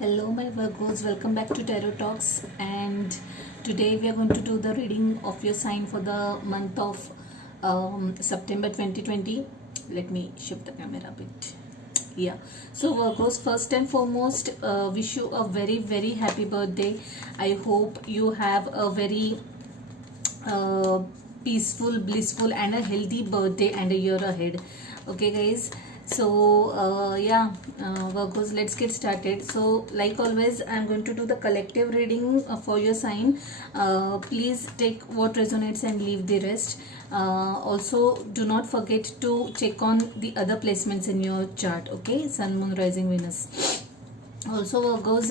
Hello, my Virgos. Welcome back to Tarot Talks. And today we are going to do the reading of your sign for the month of September 2020. Let me shift the camera a bit. Yeah. So, Virgos, first and foremost, wish you a very, very happy birthday. I hope you have a very uh, peaceful, blissful, and a healthy birthday and a year ahead. Okay, guys. So, Virgos, let's get started. So, like always, I'm going to do the collective reading for your sign. Please take what resonates and leave the rest. Also, do not forget to check on the other placements in your chart. Okay, Sun, Moon, Rising, Venus. Also, Virgos,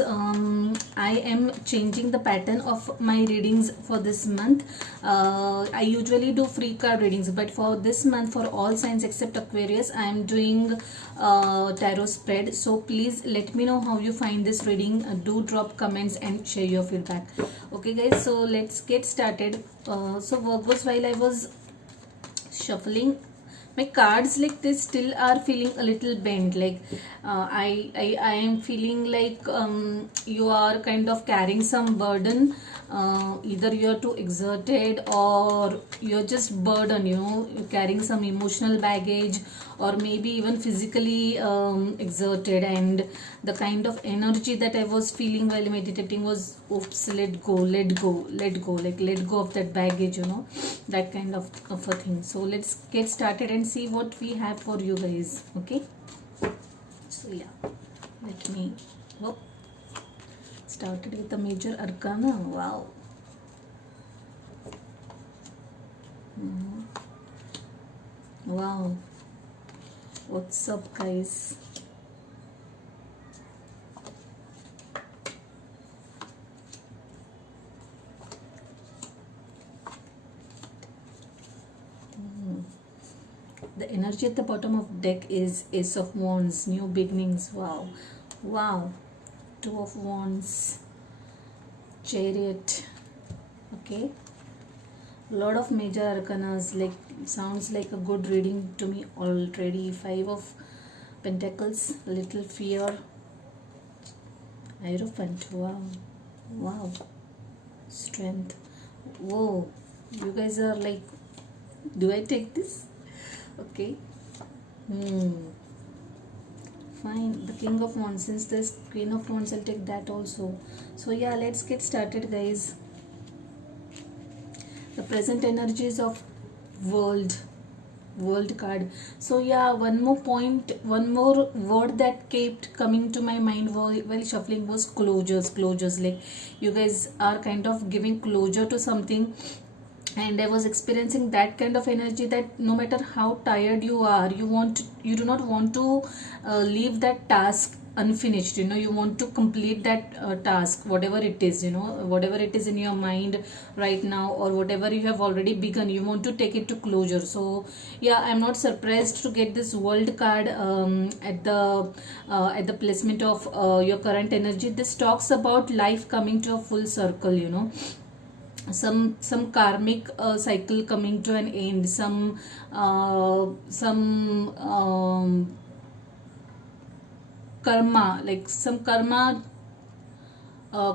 I am changing the pattern of my readings for this month. I usually do free card readings, but for this month, for all signs except Aquarius, I am doing tarot spread. So please let me know how you find this reading. Do drop comments and share your feedback. Okay, guys, so let's get started. So Virgos, while I was shuffling my cards, like they still are feeling a little bent, like I am feeling like you are kind of carrying some burden. Either you're too exerted or you're just burden, you're carrying some emotional baggage, or maybe even physically exerted, and the kind of energy that I was feeling while meditating was, oops, let go, let go, let go, like let go of that baggage, that kind of a thing. So let's get started and see what we have for you guys. Okay, so yeah, let me started with the major arcana. Wow. Wow, what's up, guys? The energy at the bottom of deck is Ace of Wands, new beginnings. Wow, wow. Two of Wands, Chariot. Okay, lot of major arcanas. Like, sounds like a good reading to me already. Five of Pentacles, little fear, Hierophant. Wow, wow. Strength. Whoa, you guys are like, do I take this? Okay. Fine. The King of Wands. Since there's Queen of Wands, I'll take that also. So yeah, let's get started, guys. The present energies of world card. So yeah, one more point, one more word that kept coming to my mind while shuffling was closures. Like, you guys are kind of giving closure to something, and I was experiencing that kind of energy, that no matter how tired you are, you do not want to leave that task unfinished. You want to complete that task, whatever it is, whatever it is in your mind right now, or whatever you have already begun, you want to take it to closure. So yeah, I'm not surprised to get this world card at the placement of your current energy. This talks about life coming to a full circle, some karmic cycle coming to an end, some karma, like some karma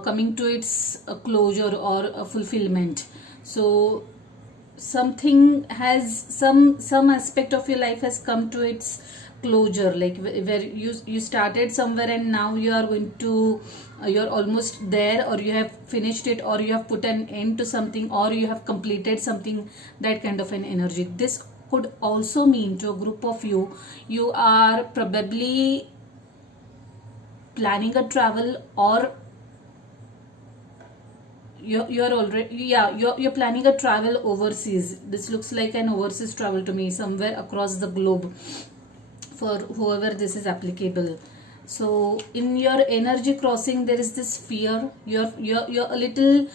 coming to its closure or fulfillment. So something has, some aspect of your life has come to its closure, like where you started somewhere and now you are going to you're almost there, or you have finished it, or you have put an end to something, or you have completed something, that kind of an energy. This could also mean, to a group of you are probably planning a travel, or you're already, yeah, you're planning a travel overseas. This looks like an overseas travel to me, somewhere across the globe, for whoever this is applicable. So in your energy crossing, there is this fear. You're a little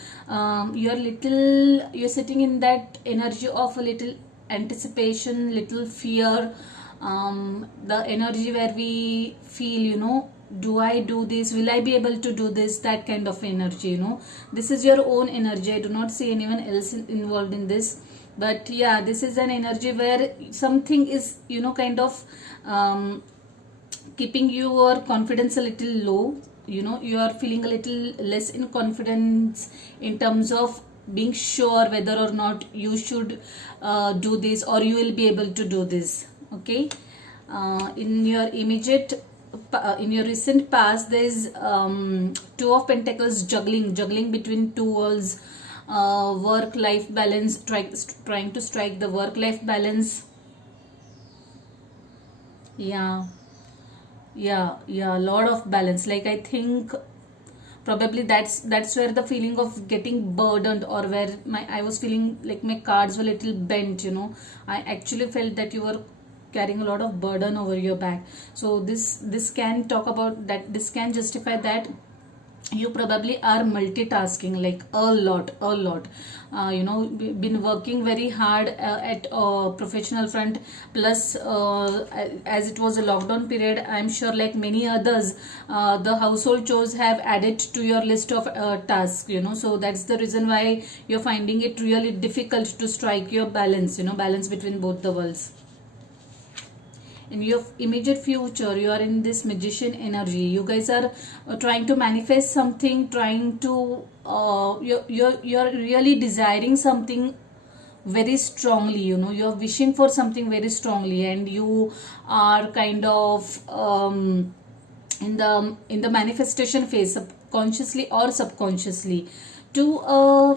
you're sitting in that energy of a little anticipation, little fear, the energy where we feel, do I do this, will I be able to do this, that kind of energy. This is your own energy. I do not see anyone else involved in this, but yeah, this is an energy where something is, kind of keeping your confidence a little low. you are feeling a little less in confidence in terms of being sure whether or not you should do this, or you will be able to do this. Okay, in your immediate in your recent past, there is Two of Pentacles, juggling between two worlds, work life balance, trying to strike the work life balance. Yeah, yeah, lot of balance. Like, I think probably that's where the feeling of getting burdened, or where I was feeling like my cards were a little bent, I actually felt that you were carrying a lot of burden over your back. So this can talk about that. This can justify that you probably are multitasking, like a lot. Been working very hard at professional front, plus as it was a lockdown period, I'm sure like many others, the household chores have added to your list of tasks, so that's the reason why you're finding it really difficult to strike your balance, balance between both the worlds. In your immediate future, you are in this Magician energy. You guys are trying to manifest something, trying to you're really desiring something very strongly, you're wishing for something very strongly, and you are kind of in the manifestation phase, consciously or subconsciously. To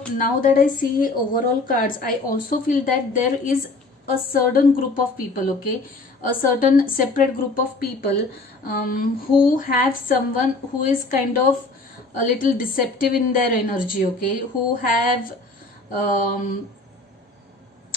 now that I see overall cards, I also feel that there is a certain group of people, okay, a certain separate group of people who have someone who is kind of a little deceptive in their energy, okay, who have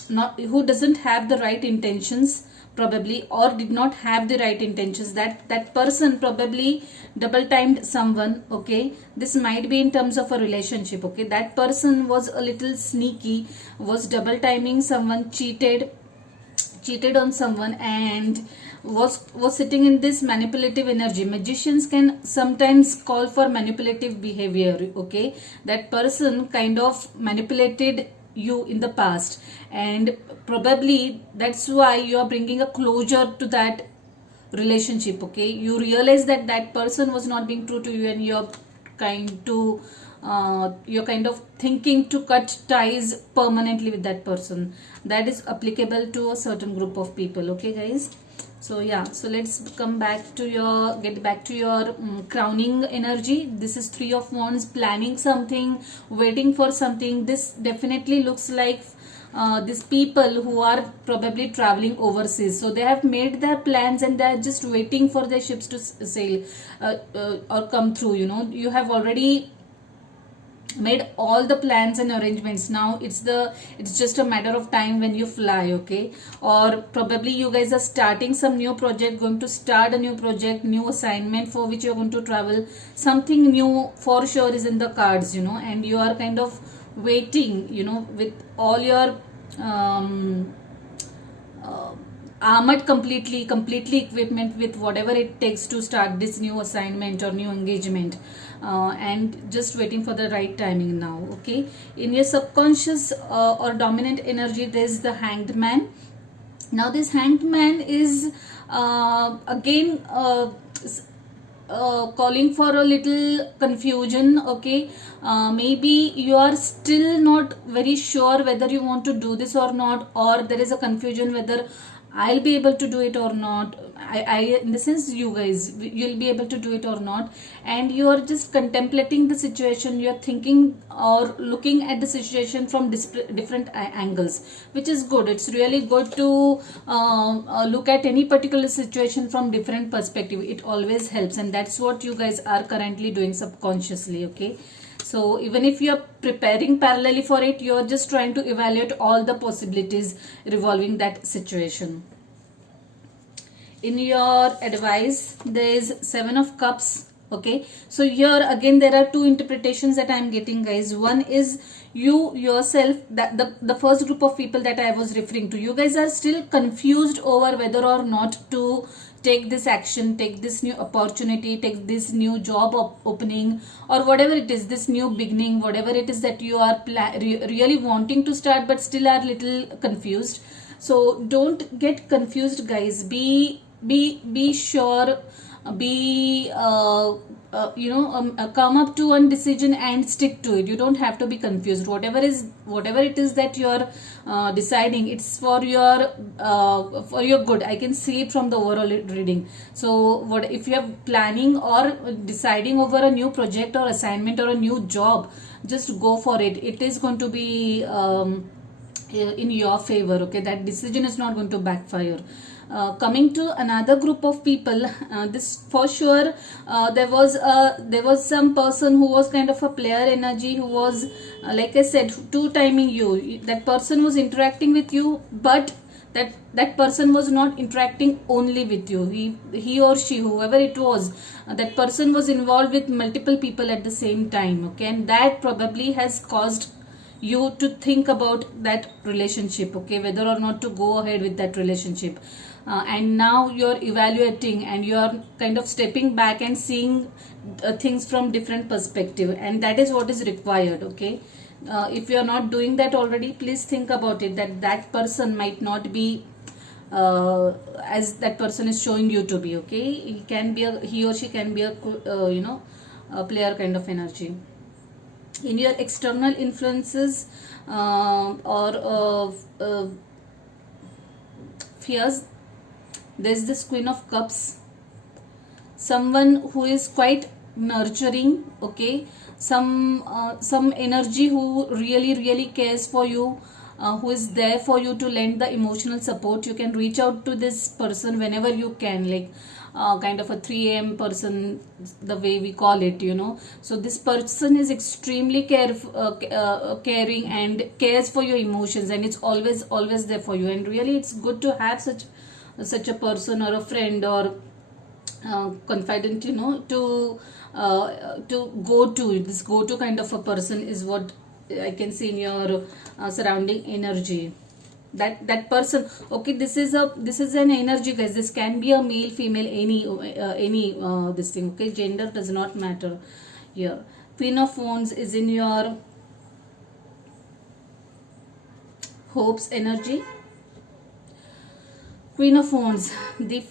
not who doesn't have the right intentions probably, or did not have the right intentions. That person probably double timed someone, okay. This might be in terms of a relationship, okay. That person was a little sneaky, was double timing someone, cheated on someone, and was sitting in this manipulative energy. Magicians can sometimes call for manipulative behavior, okay. That person kind of manipulated you in the past, and probably that's why you are bringing a closure to that relationship, okay. You realize that that person was not being true to you, and you're kind of thinking to cut ties permanently with that person. That is applicable to a certain group of people, okay guys. So yeah, so let's get back to your crowning energy. This is Three of Wands, planning something, waiting for something. This definitely looks like these people who are probably traveling overseas, so they have made their plans and they are just waiting for their ships to sail or come through. You have already made all the plans and arrangements. Now it's just a matter of time when you fly, okay. Or probably you guys are starting some new project, going to start a new project, new assignment for which you're going to travel. Something new for sure is in the cards, and you are kind of waiting, with all your armored, completely equipment, with whatever it takes to start this new assignment or new engagement, and just waiting for the right timing now, okay. In your subconscious or dominant energy, there's the Hanged Man. Now this Hanged Man is again calling for a little confusion, okay. Maybe you are still not very sure whether you want to do this or not, or there is a confusion whether I'll be able to do it or not. I in the sense, you guys, you'll be able to do it or not, and you are just contemplating the situation. You are thinking or looking at the situation from different angles, which is good. It's really good to look at any particular situation from different perspective. It always helps, and that's what you guys are currently doing subconsciously, okay. So even if you're preparing parallelly for it, you're just trying to evaluate all the possibilities revolving that situation. In your advice, there is Seven of Cups, okay. So here again there are two interpretations that I am getting, guys. One is you yourself, that the first group of people that I was referring to, you guys are still confused over whether or not to take this action, take this new opportunity, take this new job opening, or whatever it is, this new beginning, whatever it is that you are really wanting to start but still are little confused. So don't get confused, guys. Be sure, be come up to one decision and stick to it. You don't have to be confused. Whatever it is that you're deciding, it's for your good. I can see it from the overall reading. So what if you are planning or deciding over a new project or assignment or a new job, just go for it. It is going to be in your favor. Okay, that decision is not going to backfire. Coming to another group of people, this for sure, there was some person who was kind of a player energy, who was like I said, two timing you. That person was interacting with you, but that person was not interacting only with you. He or she, whoever it was, that person was involved with multiple people at the same time. Okay, and that probably has caused you to think about that relationship, okay, whether or not to go ahead with that relationship. And now you're evaluating and you're kind of stepping back and seeing things from different perspective, and that is what is required. Okay, if you're not doing that already, please think about it, that person might not be as that person is showing you to be. Okay, he or she can be a a player kind of energy. In your external influences or fears, there's this Queen of Cups, someone who is quite nurturing. Okay, some energy who really cares for you, who is there for you to lend the emotional support. You can reach out to this person whenever you can, like kind of a 3 a.m. person, the way we call it, so this person is extremely caring and cares for your emotions, and it's always there for you. And really, it's good to have such a person or a friend or confidant, to go to. This go to kind of a person is what I can see in your surrounding energy. That person, okay, this is an energy, guys. This can be a male, female, any this thing. Okay, gender does not matter here. Queen of Wands is in your hopes energy. Queen of Wands, the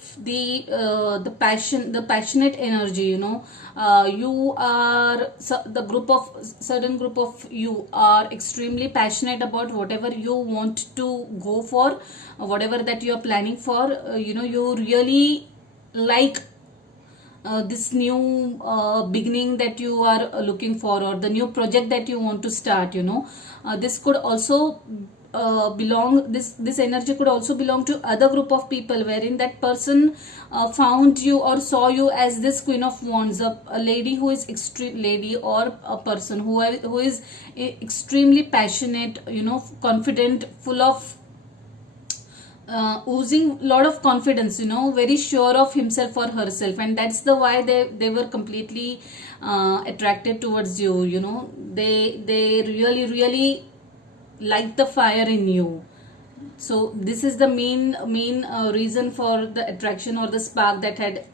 passionate energy. You are certain group of you are extremely passionate about whatever you want to go for, whatever that you are planning for. You really like this new beginning that you are looking for, or the new project that you want to start. This could also this energy could also belong to other group of people, wherein that person found you or saw you as this Queen of Wands, a lady who is lady or a person who is extremely passionate, confident, full of oozing lot of confidence, very sure of himself or herself, and that's the why they were completely attracted towards you. They really like the fire in you. So this is the main reason for the attraction or the spark that had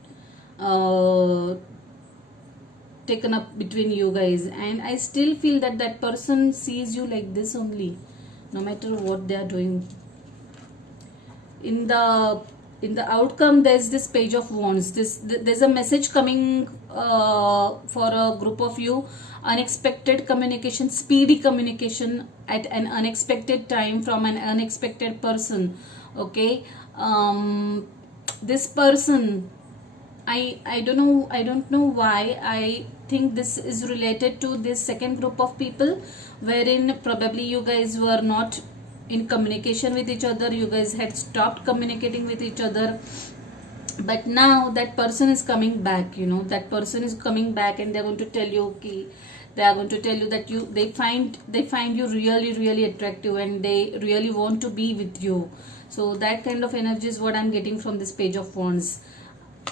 taken up between you guys. And I still feel that person sees you like this only, no matter what they are doing. In the outcome, there's this Page of Wands. There's a message coming for a group of you. Unexpected communication, speedy communication at an unexpected time from an unexpected person. Okay, this person, I don't know why I think this is related to this second group of people, wherein probably you guys were not in communication with each other. You guys had stopped communicating with each other, but now that person is coming back. That person is coming back, and they're going to tell you, okay, they are going to tell you that they find you really attractive, and they really want to be with you. So that kind of energy is what I'm getting from this Page of Wands.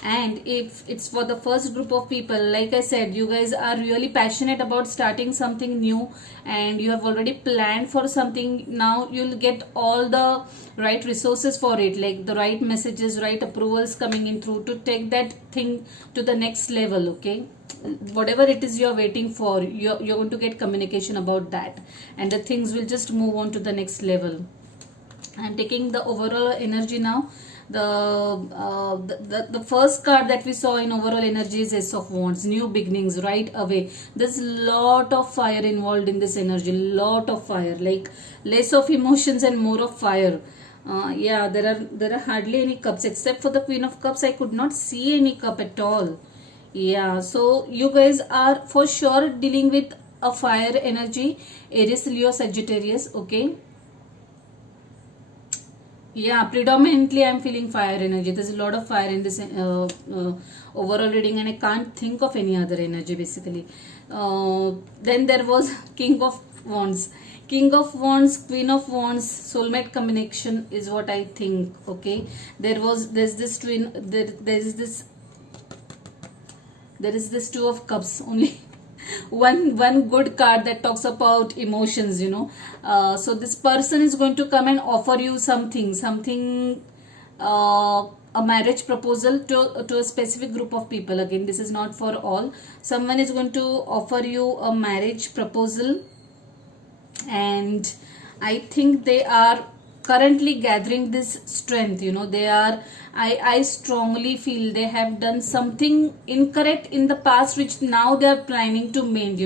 And if it's for the first group of people, like I said, you guys are really passionate about starting something new, and you have already planned for something. Now you'll get all the right resources for it, like the right messages, right approvals coming in through to take that thing to the next level. Okay, whatever it is you're waiting for, you're going to get communication about that, and the things will just move on to the next level. I'm taking the overall energy now. The first card that we saw in overall energy is Ace of Wands, new beginnings right away. There's lot of fire involved in this energy, lot of fire, like less of emotions and more of fire. Yeah, there are hardly any cups except for the Queen of Cups. I could not see any cup at all. Yeah, so you guys are for sure dealing with a fire energy, Aries, Leo, Sagittarius. Okay. Yeah, predominantly I'm feeling fire energy. There's a lot of fire in this overall reading, and I can't think of any other energy basically. Then there was King of Wands. King of Wands, Queen of Wands, soulmate combination is what I think. Okay, there's this twin, there is this Two of Cups only. One good card that talks about emotions, so this person is going to come and offer you something, a marriage proposal to a specific group of people. Again, this is not for all. Someone is going to offer you a marriage proposal, and I think they are currently gathering this strength. They are, I strongly feel they have done something incorrect in the past, which now they are planning to mend.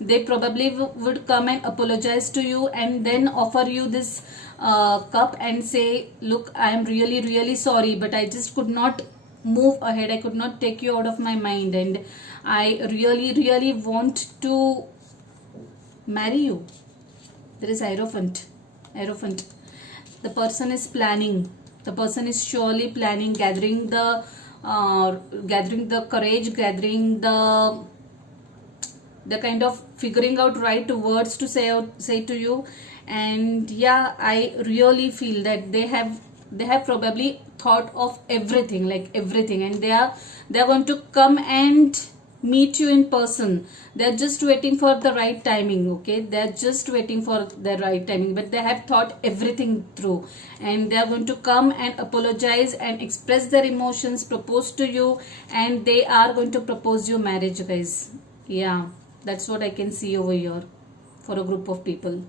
They probably would come and apologize to you, and then offer you this cup and say, look, I am really really sorry, but I just could not move ahead, I could not take you out of my mind, and I really really want to marry you. There is Hierophant. The person is planning, the person is surely planning, gathering the courage, gathering the kind of figuring out right words to say to you. And yeah, I really feel that they have probably thought of everything, like everything, and they are going to come and meet you in person. They're just waiting for the right timing. Okay, they're just waiting for the right timing, but they have thought everything through, and they're going to come and apologize and express their emotions, propose to you, and they are going to propose you marriage, guys. Yeah, that's what I can see over here for a group of people.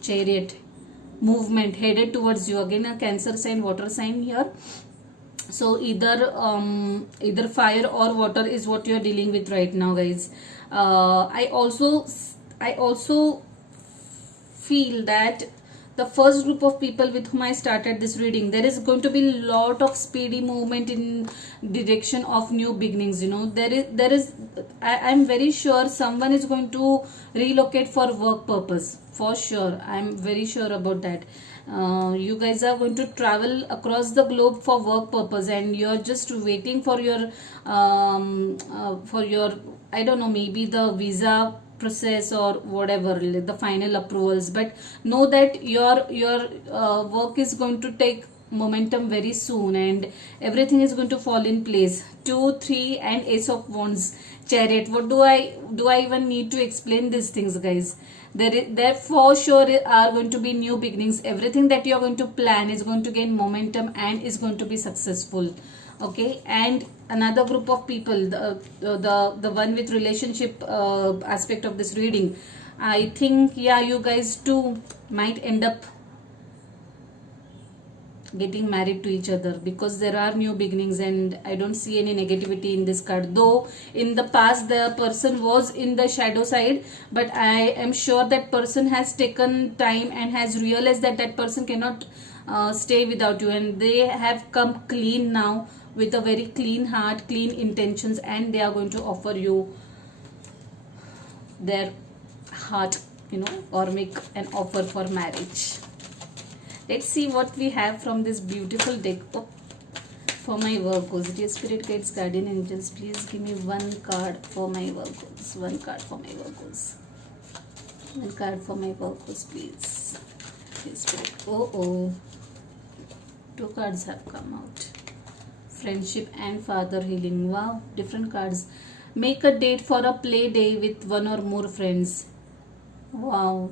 Chariot, movement headed towards you. Again, a Cancer sign, water sign here. So either fire or water is what you're dealing with right now, guys. I also feel that the first group of people with whom I started this reading, there is going to be a lot of speedy movement in direction of new beginnings. I'm very sure someone is going to relocate for work purpose, for sure. I'm very sure about that. You guys are going to travel across the globe for work purpose, and you're just waiting for your I don't know, maybe the visa process or whatever, the final approvals. But know that your work is going to take momentum very soon, and everything is going to fall in place. 2, 3 and Ace of Wands, Chariot. What do I even need to explain these things, guys? There for sure are going to be new beginnings. Everything that you are going to plan is going to gain momentum and is going to be successful. Okay, and another group of people, the one with relationship aspect of this reading, I think, yeah, you guys too might end up getting married to each other, because there are new beginnings, and I don't see any negativity in this card. Though in the past the person was in the shadow side, but I am sure that person has taken time and has realized that that person cannot stay without you, and they have come clean now with a very clean heart, clean intentions, and they are going to offer you their heart, or make an offer for marriage. Let's see what we have from this beautiful deck. For my Virgos, dear spirit guides, guardian angels, please give me one card for my Virgos. One card for my Virgos. One card for my Virgos, please. Dear spirit. Oh. 2 cards have come out. Friendship and father healing. Wow, different cards. Make a date for a play day with one or more friends. Wow.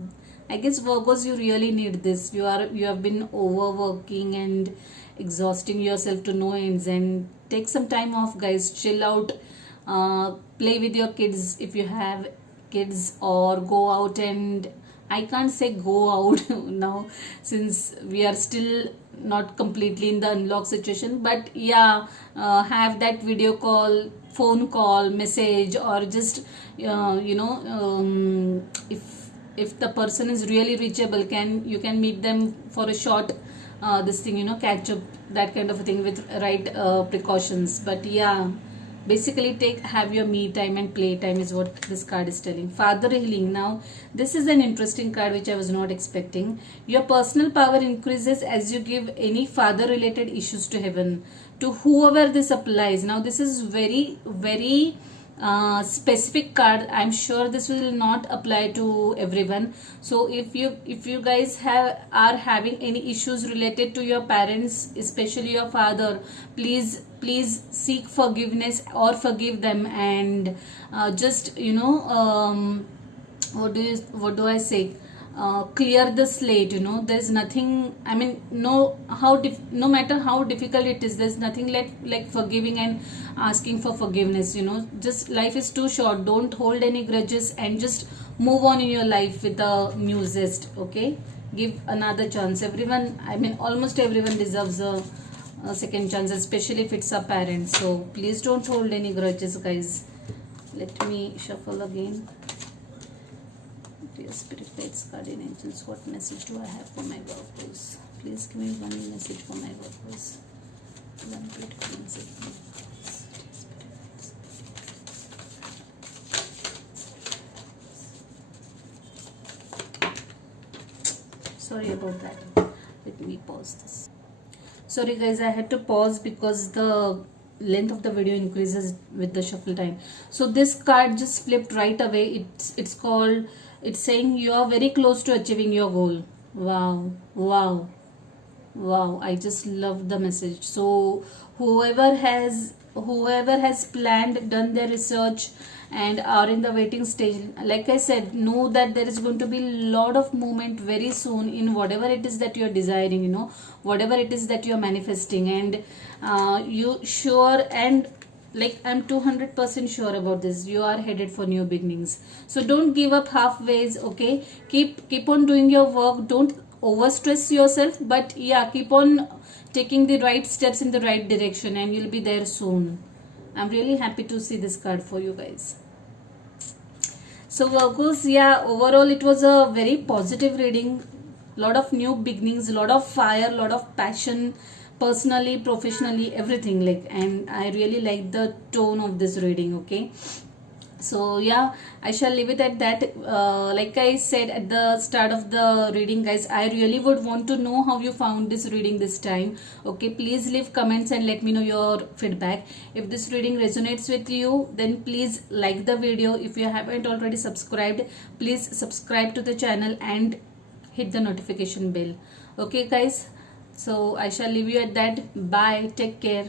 I guess Virgos, you really need this. You have been overworking and exhausting yourself to no ends, and take some time off, guys. Chill out, play with your kids if you have kids, or go out. And I can't say go out now, since we are still not completely in the unlock situation, but yeah, have that video call, phone call, message, or just if the person is really reachable, you can meet them for a short this thing, catch up, that kind of a thing, with right precautions. But yeah, basically have your me time and play time is what this card is telling. Father healing. Now this is an interesting card which I was not expecting. Your personal power increases as you give any father related issues to heaven, to whoever this applies. Now this is very very specific card. I'm sure this will not apply to everyone. So if you guys are having any issues related to your parents, especially your father, please seek forgiveness or forgive them, and just what do I say, clear the slate. There's nothing, I mean, no matter how difficult it is, there's nothing like forgiving and asking for forgiveness. Just life is too short. Don't hold any grudges and just move on in your life with the new zest. Okay, give another chance. Everyone, I mean, almost everyone deserves a second chance, especially if it's a parent. So please don't hold any grudges, guys. Let me shuffle again. Dear Spirit, Guides, Guardian Angels, what message do I have for my workers? Please give me one message for my workers. One beautiful message for my workers. Sorry about that. Let me pause this. Sorry guys, I had to pause because the length of the video increases with the shuffle time. So this card just flipped right away. It's saying you are very close to achieving your goal. Wow, I just love the message. So whoever has planned, done their research, and are in the waiting stage, like I said, know that there is going to be a lot of movement very soon in whatever it is that you are desiring, whatever it is that you are manifesting. And you sure, and like I'm 200% sure about this, you are headed for new beginnings. So don't give up halfways. Okay, keep on doing your work. Don't overstress yourself, but yeah, keep on taking the right steps in the right direction, and you'll be there soon. I'm really happy to see this card for you guys. So Virgos, yeah, overall it was a very positive reading. Lot of new beginnings, lot of fire, lot of passion, personally, professionally, everything. And I really like the tone of this reading. Okay, so yeah, I shall leave it at that. Like I said at the start of the reading, guys, I really would want to know how you found this reading this time. Okay, please leave comments and let me know your feedback. If this reading resonates with you, then please like the video. If you haven't already subscribed, please subscribe to the channel and hit the notification bell. Okay guys, so I shall leave you at that. Bye, take care.